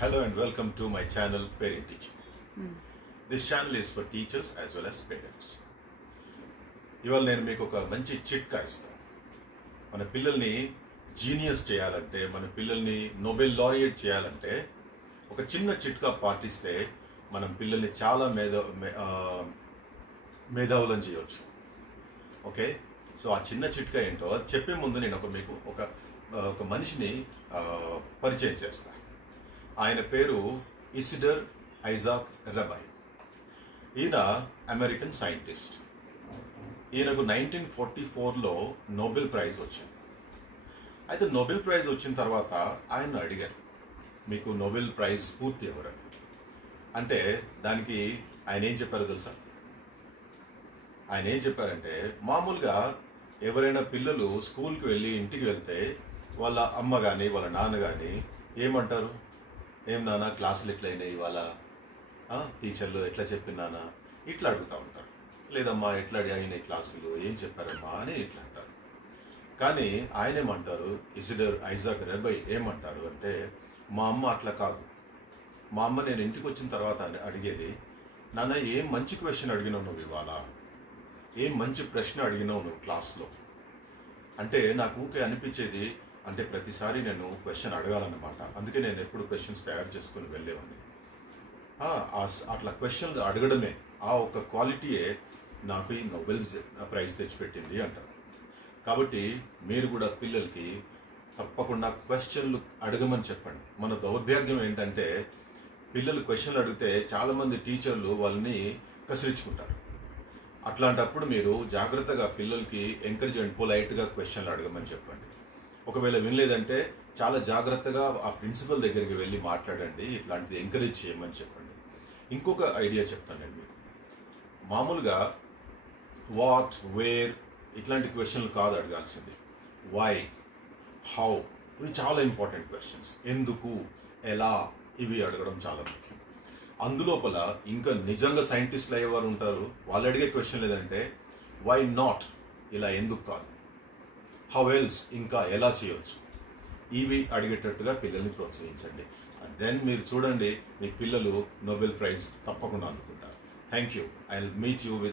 Hello and welcome to my channel Parent Teaching. This channel is for teachers as well as parents. ఇవాళ నేను మీకు ఒక మంచి చిట్కా ఇస్తాను. మన పిల్లల్ని జీనియస్ చేయాలంటే, మన పిల్లల్ని నోబెల్ లారియట్ చేయాలంటే ఒక చిన్న చిట్కా పాటిస్తే మనం పిల్లల్ని చాలా మేధావులను చేయవచ్చు. ఓకే, సో ఆ చిన్న చిట్కా ఏంటో చెప్పే ముందు నేను మీకు ఒక మనిషిని పరిచయం చేస్తాను. ఆయన పేరు ఇసిడర్ ఐజాక్ రెబై. ఈయన అమెరికన్ సైంటిస్ట్. ఈయనకు 1944లో నోబెల్ ప్రైజ్ వచ్చింది. అయితే నోబెల్ ప్రైజ్ వచ్చిన తర్వాత ఆయన అడిగారు, మీకు నోబెల్ ప్రైజ్ స్ఫూర్తి ఎవరని. అంటే దానికి ఆయన ఏం చెప్పారో తెలుసా? ఆయన ఏం చెప్పారంటే, మామూలుగా ఎవరైనా పిల్లలు స్కూల్కి వెళ్ళి ఇంటికి వెళ్తే వాళ్ళ అమ్మ కానీ వాళ్ళ నాన్న కానీ ఏమంటారు? ఏం నాన్న క్లాసులు ఎట్లయినాయి, ఇవాళ టీచర్లు ఎట్లా చెప్పినానా ఇట్లా అడుగుతూ ఉంటారు. లేదమ్మా ఎట్లా అయినాయి క్లాసులు, ఏం చెప్పారమ్మా అని ఇట్లా అంటారు. కానీ ఆయన ఏమంటారు, ఇసిడర్ ఐజాక్ రెబై ఏమంటారు అంటే, మా అమ్మ అట్లా కాదు. మా అమ్మ నేను ఇంటికి వచ్చిన తర్వాత అడిగేది, నాన్న ఏం మంచి క్వశ్చన్ అడిగినావు నువ్వు ఇవాళ, ఏం మంచి ప్రశ్న అడిగినావు నువ్వు క్లాస్లో అంటే నాకు ఊకే అనిపించేది. అంటే ప్రతిసారి నేను క్వశ్చన్ అడగాలన్నమాట. అందుకే నేను ఎప్పుడు క్వశ్చన్స్ తయారు చేసుకుని వెళ్ళేవాడిని. అట్లా క్వశ్చన్లు అడగడమే, ఆ ఒక క్వాలిటీయే నాకు ఈ నోబెల్ ప్రైజ్ తెచ్చిపెట్టింది అంటారు. కాబట్టి మీరు కూడా పిల్లలకి తప్పకుండా క్వశ్చన్లు అడగమని చెప్పండి. మన దౌర్భాగ్యం ఏంటంటే, పిల్లలు క్వశ్చన్లు అడిగితే చాలామంది టీచర్లు వాళ్ళని కసిరించుకుంటారు. అట్లాంటప్పుడు మీరు జాగ్రత్తగా పిల్లలకి ఎంకరేజ్ అండ్ పొలైట్గా క్వశ్చన్లు అడగమని చెప్పండి. ఒకవేళ వినలేదంటే చాలా జాగ్రత్తగా ఆ ప్రిన్సిపల్ దగ్గరికి వెళ్ళి మాట్లాడండి, ఇట్లాంటిది ఎంకరేజ్ చేయమని చెప్పండి. ఇంకొక ఐడియా చెప్తాను నేను మీకు. మామూలుగా వాట్, వేర్ ఇట్లాంటి క్వశ్చన్లు కాదు అడగాల్సింది. వై, హౌ ఇవి చాలా ఇంపార్టెంట్ క్వశ్చన్స్. ఎందుకు, ఎలా ఇవి అడగడం చాలా ముఖ్యం. అందులోపల ఇంకా నిజంగా సైంటిస్టులు అయ్యేవారు ఉంటారు, వాళ్ళు అడిగే క్వశ్చన్ లేదంటే వై నాట్, ఇలా ఎందుకు కాదు, హౌ ఎల్స్ ఇంకా ఎలా చేయొచ్చు, ఇవి అడిగేటట్టుగా పిల్లల్ని ప్రోత్సహించండి. దెన్ మీరు చూడండి, మీ పిల్లలు నోబెల్ ప్రైజ్ తప్పకుండా అందుకుంటారు. Thank you. I will meet you with